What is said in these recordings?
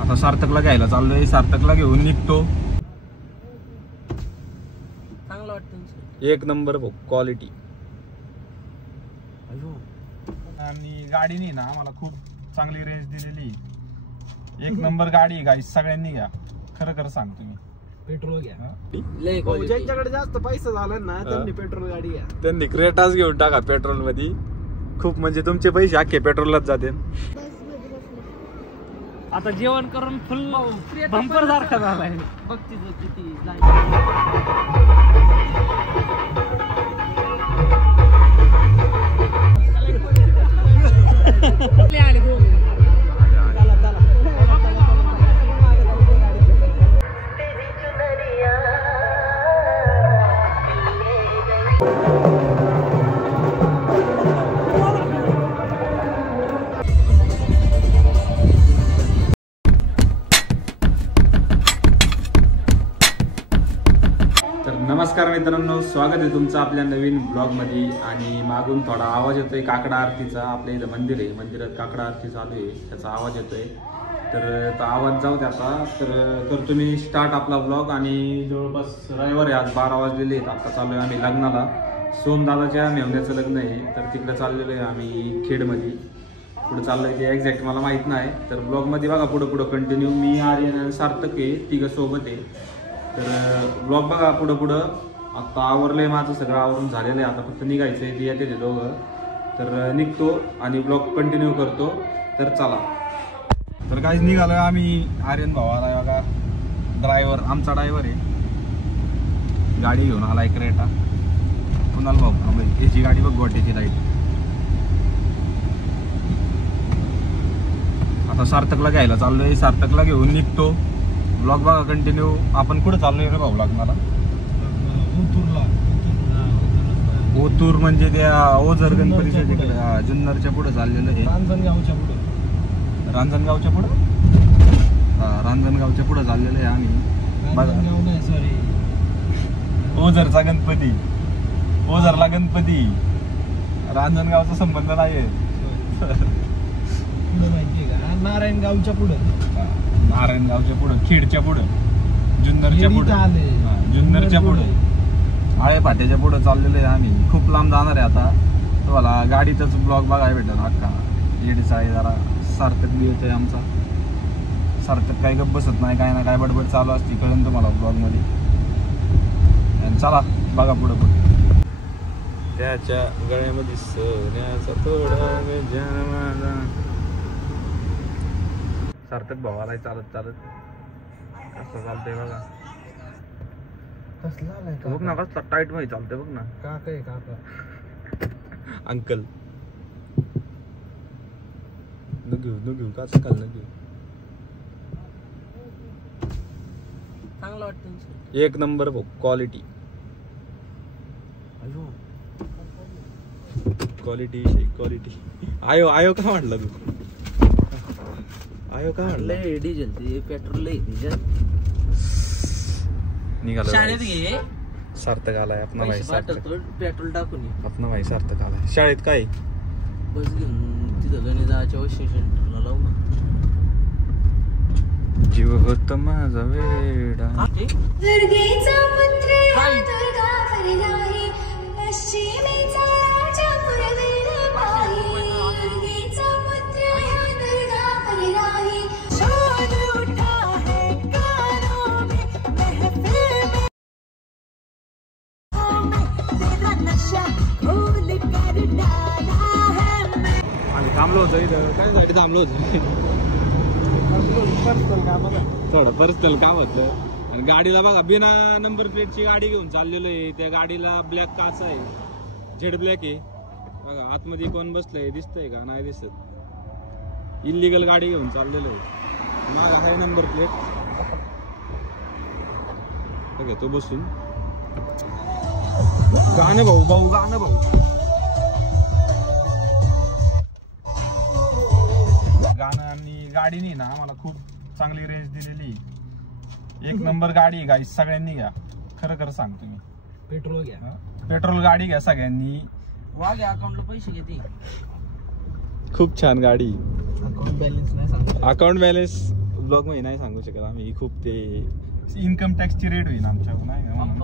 आता सार्थकला घ्यायला चाललोय, सार्थकला घेऊन निघतो. चांगलं वाटतं, एक नंबर क्वालिटी. आणि गाडीने ना आम्हाला खूप चांगली रेंज दिलेली. एक नंबर गाडी आहे गाईस, सगळ्यांनी घ्या. खरं खरं सांगतो मी. पेट्रोल घ्या. ज्यांच्याकडे जास्त पैसा झाला ना त्यांनी पेट्रोल गाडी घ्या. त्यांनी क्रेटाच घेऊन टाका पेट्रोल मध्ये. खूप म्हणजे तुमचे पैसे अख्खे पेट्रोललाच जाते. आता जेवण करून फुल बंपर सारखा झालाय. बघ तिचं किती नमस्कार मित्रांनो, स्वागत आहे तुमचं आपल्या नवीन ब्लॉग मध्ये. आणि मागून थोडा आवाज येतोय काकडा आरतीचा. आपल्या इथं मंदिर आहे, मंदिरात काकडा आरती चालू आहे, त्याचा आवाज येतोय. तर तो आवाज जाऊ द्या. आता तर करतो मी स्टार्ट आपला ब्लॉग. आणि जवळपास रविवार आहे, आज 12 वाजलेले आहेत. आता चालू आहे आम्ही लग्नाला. सोमदादाच्या मेवण्याचं लग्न आहे, तर तिकडे चाललेलो आहे आम्ही खेडमध्ये. पुढे चाललंय ते एक्झॅक्ट मला माहित नाही. तर ब्लॉगमध्ये बघा पुढं कंटिन्यू. मी आर्यन आणि सार्थक आहे, तिघं सोबत आहे. तर ब्लॉग बघा पुढं. आता आवरलंय माझं, सगळं आवरून झालेलं आहे. आता फक्त निघायचं आहे, ते येते ते दोघं. तर निघतो आणि ब्लॉग कंटिन्यू करतो. तर चला. तर काहीच निघालोय आम्ही. आर्यन भाऊ आलाय बघा, ड्रायव्हर, आमचा ड्रायव्हर आहे. गाडी घेऊन आलाय क्रेटा. कुणाल भाऊ याची गाडी बघ, गोट्याची लाईट. आता सार्थकला घ्यायला चाललोय, सार्थकला घेऊन निघतो. ब्लॉग बघा कंटिन्यू. आपण कुठं चाललोय रे भाऊ लग्नाला? ओतूर म्हणजे त्या ओझर गणपतीच्या तिकडे, जुन्नरच्या पुढे चाललेलं आहे. रांजणगावच्या पुढे रांजणगावच्या पुढे चाललेलं आहे आम्ही. सॉरी, ओझरचा गणपती, ओझरला गणपती. रांजणगावचा संबंध नाहीये. माहितीये का? नारायणगावच्या पुढे, नारायणगावच्या पुढे, खेडच्या पुढे, जुन्नरच्या पुढे, जुन्नरच्या पुढे, आळे फाट्याच्या पुढे चाललेलं आहे आम्ही. खूप लांब जाणार आहे आता. तुम्हाला गाडीतच ब्लॉग बघायला भेटेल अख्खा. लेडीज आहे जरा. सार्थक बी येतोय आमचा. सार्थक काही गप्प बसत नाही, काय ना काय बडबड चालू असते, कळून तुम्हाला ब्लॉगमध्ये. चला बघा पुढं. त्याच्या गळ्यामध्ये सोन्याचा थोडा गजरा. सार्थक भावाला चालत कसं चालतंय बघा. बघ ना कसला टाईट मध्ये चालतंय बघ ना. काका अंकल न घेऊ काच काल न घेऊ. चांगलं वाटतं, एक नंबर क्वालिटी. क्वालिटी. आयो का म्हटलं तू? आयो का म्हटलं? डिझेल ते पेट्रोल डिझेल निघाला. शाळेत घे. सार्थक आलाय आपला भाई. पेट्रोल टाकून आपला भाई सार्थक आलाय. शाळेत काय बस घेऊन तिथं गणेशाच्या वॉशिंग सेंटरला लावू ना. जीव होत माझा वेडा. थांबलो होतो इथं. काय थांबलो होतो? थोडं पर्सनल काम होतं. आणि गाडीला बघा बिना नंबर प्लेटची गाडी घेऊन चाललेलो आहे. त्या गाडीला ब्लॅक काच आहे, झेड ब्लॅक आहे बघा. आतमध्ये कोण बसलंय दिसतंय का? नाही दिसत. इल्लीगल गाडी घेऊन चाललेलो आहे. माझा आहे नंबर प्लेट बघा. तो बसून गाणं भाऊ. गाणं आणि गाडीने ना आम्हाला खूप चांगली रेंज दिलेली. एक नंबर गाडी आहे गाईस, सगळ्यांनी घ्या. खरं खरं सांगतो मी. पेट्रोल घ्या, पेट्रोल गाडी घ्या सगळ्यांनी. वाले अकाउंटला पैसे घेते. खूप छान गाडी. अकाउंट बॅलन्स नाही सांगतो. अकाउंट बॅलन्स ब्लॉग मध्ये नाही सांगू शकत आम्ही. खूप ते इन्कम टॅक्सची रेट होईल आमच्या नाही का म्हणून.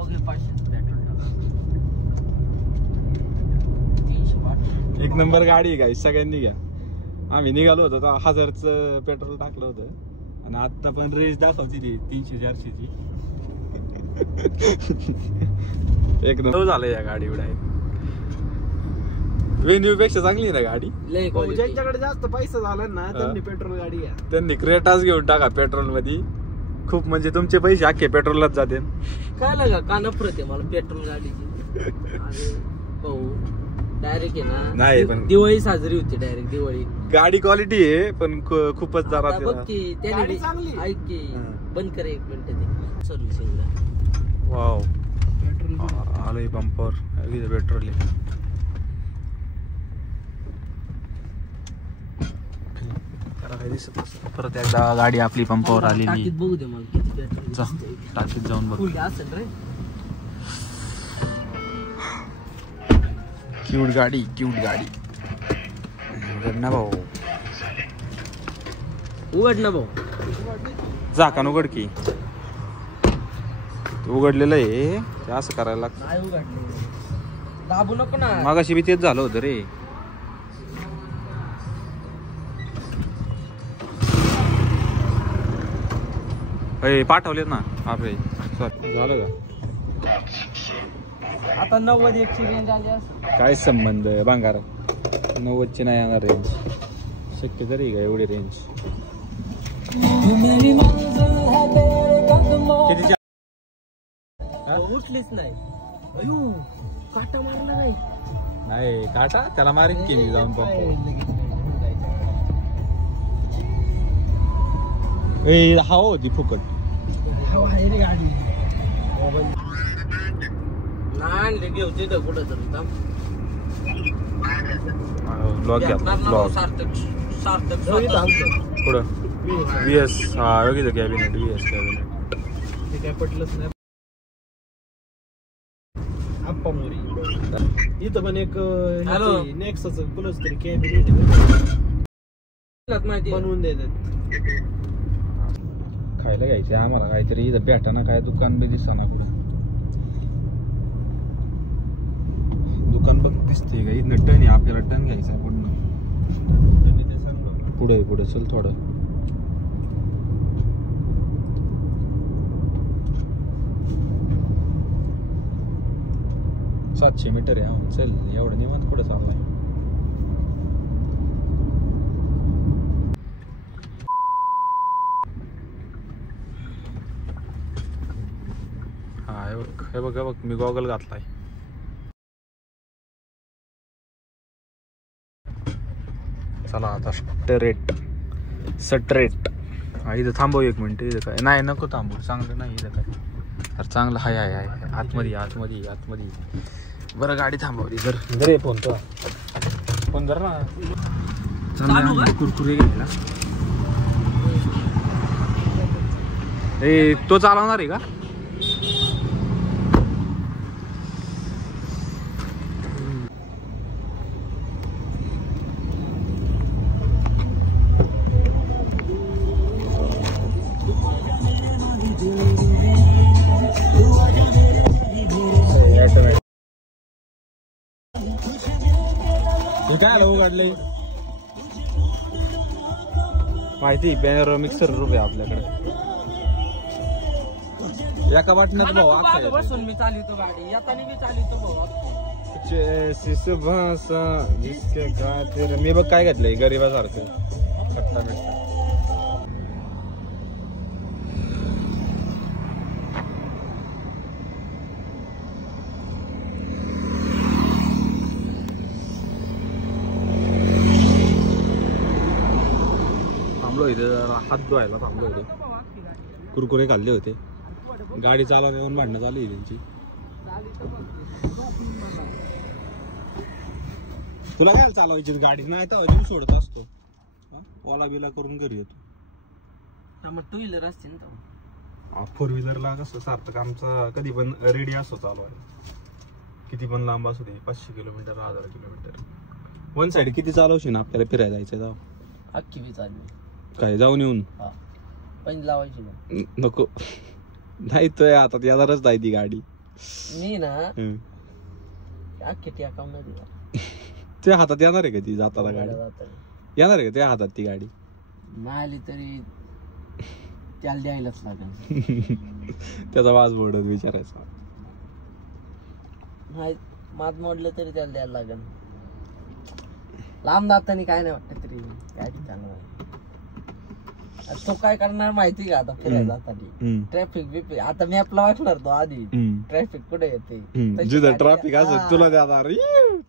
एक नंबर गाडी आहे गाईस, सगळ्यांनी घ्या. आम्ही निघालो होतो तर 1000चं पेट्रोल टाकलं होतं आणि आता पण रेंज दाखवती ती 300-400ची. एक नंबर झालं या गाडी उडाय. वेन्यू पेक्षा चांगली ना गाडी. ज्यांच्याकडे जास्त पैसा झाला ना त्यांनी पेट्रोल गाडी घ्या. त्यांनी क्रेटाच घेऊन टाका पेट्रोल मध्ये. खूप म्हणजे तुमचे पैसे अख्खे पेट्रोललाच जाते. काय लागा का नफरत आहे मला पेट्रोल गाडीची. अरे भाऊ डायरेक्ट आहे ना. नाही पण दिवाळी साजरी होती डायरेक्ट दिवाळी. गाडी क्वालिटी आहे पण खूपच जरा आता बघ की गाडी चांगली. ऐक की बंद कर एक मिनिट ते सर्व्हिसिंगला. वाव पेट्रोल आलोय पंपावर. पेट्रोल परत एकदा गाडी आपली पंपावर आलेली. टाकीत बघू दे मग किती पेट्रोल जा टाकीत जाऊन बघ. फुल असेल रे. क्यूट गाडी क्यूट गाडी. उघड ना भाऊ. उघड ना भाऊ. झाकण उघड की. उघडलेलं आहे ते असं करायला लागतं. नाही उघडले दाबू नको ना. मगाशी बी तेच झालं होतं रे. पाठवलेत ना आपले. सॉरी झालं का. आता 90-100 रेंज आली असेल. काय संबंध भांगार 90ची नाही येणार रेंज. शक्य तरी का एवढी रेंज. किती उठलीच नाही. अयो काटा मारला नाही. नाही काटा त्याला मारीन की मी जाऊन पंप. हवा होती फुकट. गाडी नाही घेऊते तर कुठं तर ब्लॉग घ्या ब्लॉग सार्थक पुढं VS. हा योगीचं कॅबिनेट VS कॅबिनेट. ते काय पटलंच नाही. आप्पा मोरी इथं पण एक हॅलो. नेक्साच प्लस तरी कॅबिनेट माहिती बनवून देतात. खायला घ्यायचे आम्हाला काहीतरी. इथं भेटाना काय दुकान बी दिसना कुठं. दुकान बघ दिसते का. इथं टन आहे आपल्याला. टन घ्यायचा पुढं. पुढे पुढे चल थोडं. $700 मीटर आहे. चल एवढं निवांत कुठं चाललाय. हा हे बघ मी गॉगल घातलाय. चला आता स्ट्रेट. हा इथं थांबव 1 मिनिट. इथं काय नाही नको थांबू. चांगलं नाही इथं काय. अरे चांगलं हाय आतमध्ये. बरं गाडी थांबवली. जर फोन तो फोन जर ना चांगला कुरकुरे घ्यायला. तो चालवणार आहे का. काय उघडले माहिती. बॅनर मिक्सर रुपये आपल्याकडे. एका वाटण्यात भाऊ बसून मी चालवतो गाडी. येताना मी चालवतो भाऊ. जिसके काय मी बघ काय घेतलंय गरीबासारखं. खट्टा मिठ्ठा. थांबलो इथे जरा हात धुवायला थांबलो इथे. कुरकुरे खाल्ले होते. गाडी चालवून येऊन भांडणं चालू आहे त्यांची. तुला काय चालवायची गाडी नाही तर अजून सोडत असतो. ओला बिला करून घरी येतो. मग 2 व्हीलर असते ना. 4 व्हीलरला कसं सार्थक आमचा कधी पण रेडी असतो चालवायला. किती पण लांब असू दे. 500 किलोमीटर 1000 किलोमीटर. वन साइड किती चालवशील ना आपल्याला फिरायला जायचं. जाऊ अख्खी बी चालू काय जाऊन येऊन. पण लावायची ना. नको नाही तो आता येणारच नाही ती गाडी. मी ना अख्खी टेकावून नाही दिला. तुझ्या हातात येणार आहे का ती जाताना गाडी? येणार आहे का तुझ्या हातात ती गाडी? नाही आली तरी त्याला द्यायलाच लागेल. त्याचा वाज बोडत विचारायचा. नाही मात मोडलं तरी त्याला द्यायला लागेल. लांब जाताना काय नाही वाटत तरी गाडी चांगला. तो काय करणार माहिती का आता फिरायला जाताना ट्रॅफिक बिफिक आता मॅपला वाचणार तो आधी ट्रॅफिक कुठे येते जिथं ट्रॅफिक असं तुला देणार.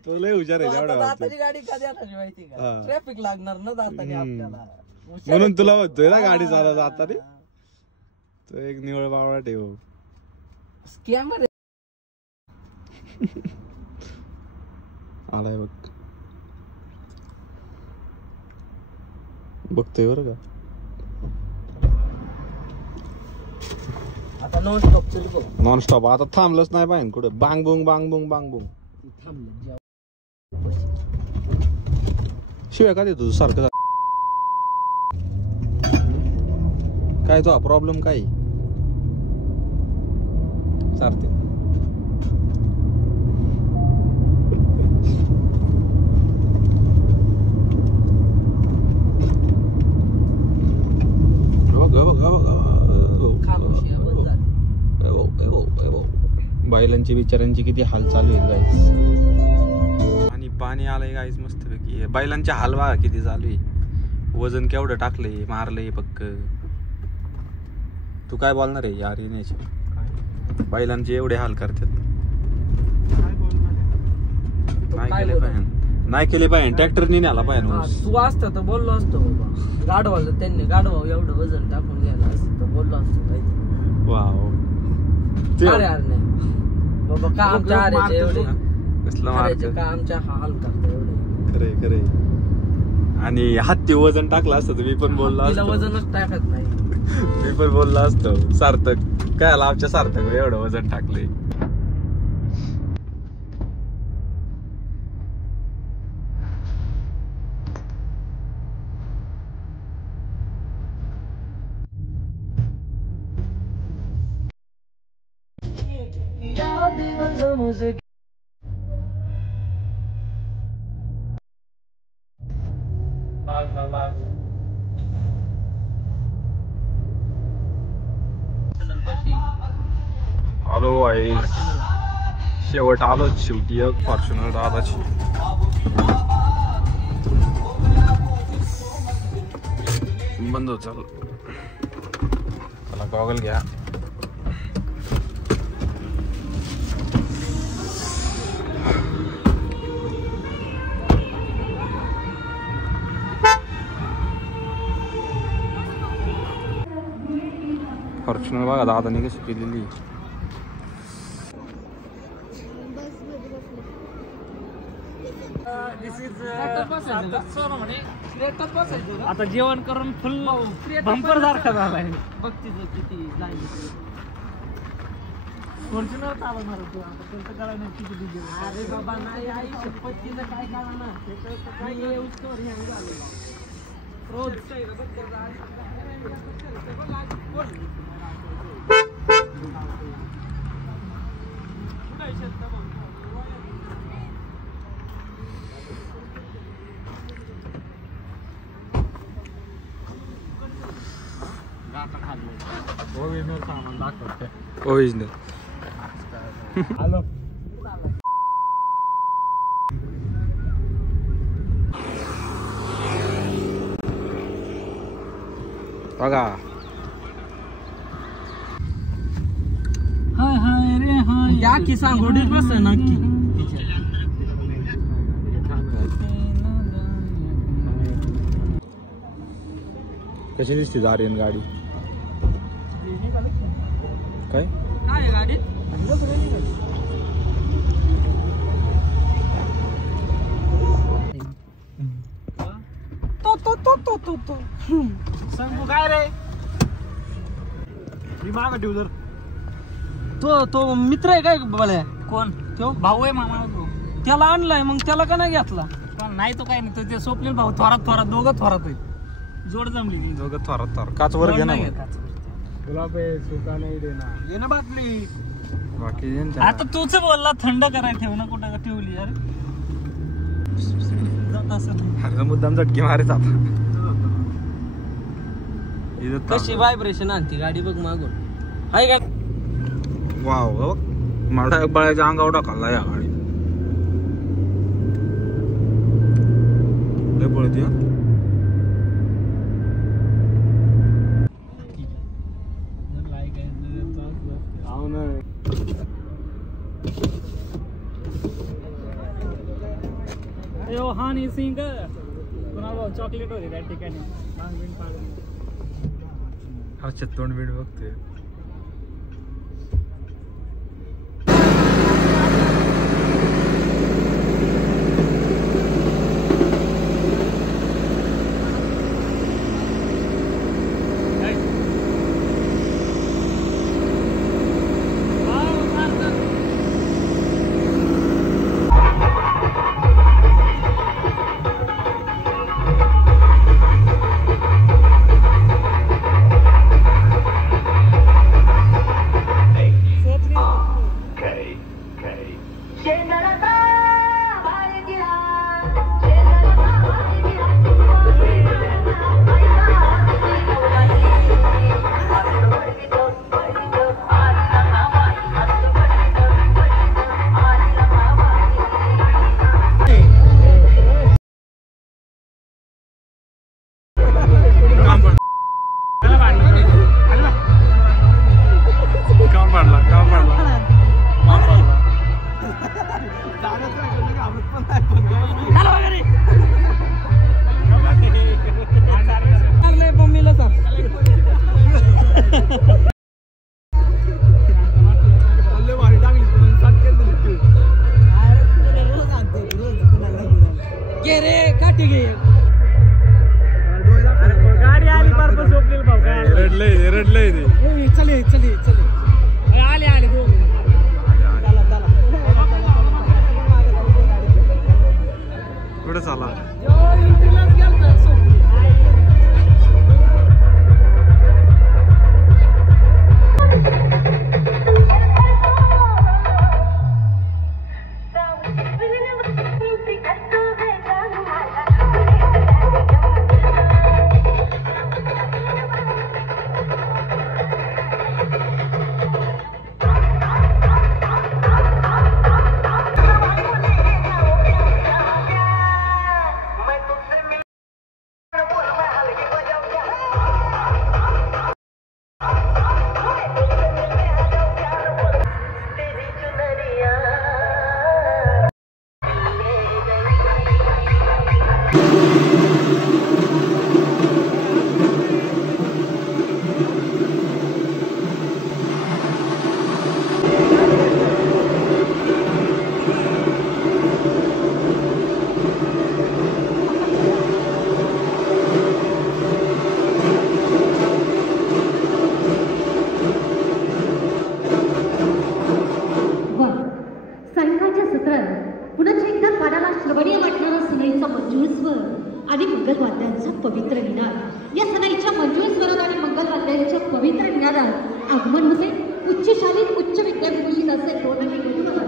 तो लय हुशार आहे तेवढा. जाताची गाडी का देणार माहिती का? ट्रॅफिक लागणार ना जाताना आपल्याला. म्हणून तुला म्हणतोय ना गाडी चालत जाताना. तो एक निवळ बावळा ठेव. स्कॅमर आलाय बघ. बघतोय बरं का. आता नॉन स्टॉप चल बघ. नॉन स्टॉप आता थांबलंच नाही पाहिजे कुठं. बांग बुंग बांग बुंग बांग बुंग. शिवाय का देतो सारखं? काय तो प्रॉब्लेम काय सारते? बैलांची बिचाऱ्यांची किती हाल चालू आहेत गाईस. आणि पाणी आलंय गाईस मस्त पैकी. बैलांचे हाल बघा किती चालू आहे. वजन केवढं टाकलंय मारलंय पक्क. तू काय बोलणार आहे यार येण्याचे? बैलांचे एवढे हाल करतात. नाही केले पाहिजे. ट्रॅक्टरने न्यायला पाहिजे. तू असता तर बोललो असतो बाबा. गाडवाला त्यांनी गाडवा एवढं वजन टाकून घ्यायला असतं तर बोललो असतो. वाव अरे नाही बाबा का आमच्या आरेचे एवढे कसलं मारत का आमच्या हाल करता एवढे. खरे खरे. आणि हत्ती वजन टाकलं असतं मी पण बोललो असतो. वजनच टाकत नाही. मी पण बोललो असतो सार्थक काय आला आमच्या सार्थक एवढं वजन टाकलंय. आलो आहे शेवट आलो शेवटी एक फॉर्च्युनर दादाची. बंद होत चाल. चला गॉगल घ्या. फॉर्च्युनर बघा दादाने कशी केलेली. आता जेवण करून फुल बंपर सारखा झालाय. बघ तिचं किती फॉर्च्युनर चालवणार होतो. आता त्यांचं करायला नाही किती डिझेल. अरे बाबा नाही आई शपथ तिचं काय करणार. काय यूज कर हे झालेला रोज. ओरिजिनल. हॅलो बघा हाय हाय रे हाय. या की सांगोडीत बस नक्की. कशी दिसते आर्यन गाडी? काय काय गाडी? तो सांगू काय रे? मी माग ठेवू जर. तो मित्र आहे काय बोलाय? कोण तो? भाऊ आहे मामा. त्याला आणलाय मग त्याला का नाही घेतला? नाही तो काय नाही. तो ते स्वप्नील भाऊ थोरात दोघं थोरात आहेत. जोड जमली दोघं थोर काच वर घे ना गुलाब आहे, सुका नाही देणार ये ना बाटली बाकी दे ना त्याला. आता तूच बोलला थंड करायला ठेव ना कुठं का ठेवली यार जात असं अरे मुद्दाम झटके मारायचा आता इथं कशी व्हायब्रेशन आणती गाडी बघ मागून हाय का वाव बघ मला एक बळ्याच्या अंगावर टाकला या गाडी लय पळती हा. हो ना हा नाही सिंग कुणाला चॉकलेट होते त्या ठिकाणी भांग बिंग पाडून. अच्छा तोंड बीड बघते गाडी आली बरोबर झोपलेलं भाऊ काय रडलंय ते चले आले दोन कुठे चाला श्रवणीय वाटणारा सनईचा मंजूळ स्वर आणि मंगलवाद्यांचा पवित्र निनाद. या सनईच्या मंजूळ स्वरात आणि मंगलवाद्यांच्या पवित्र निनादात आगमन होते उच्चशालीन उच्च विद्यापीठातील असे दोनही गुरुवर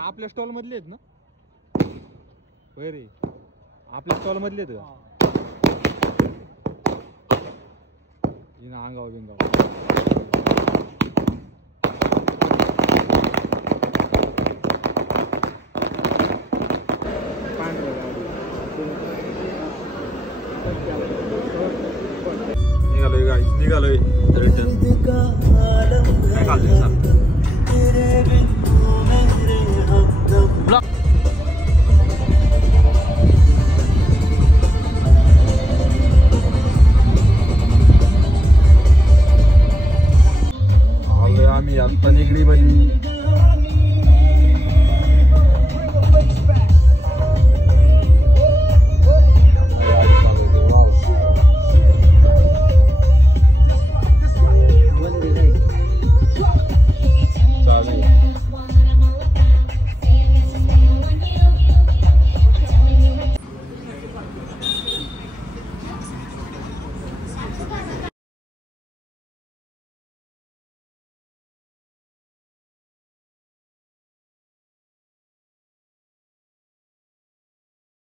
आपल्या स्टॉल मधले आहेत ना होय रे. आपल्या स्टॉल मधले आहेत का अंगाव बिंगाव निघालोय गाईस निघालोय रिटर्न काय खाल्लं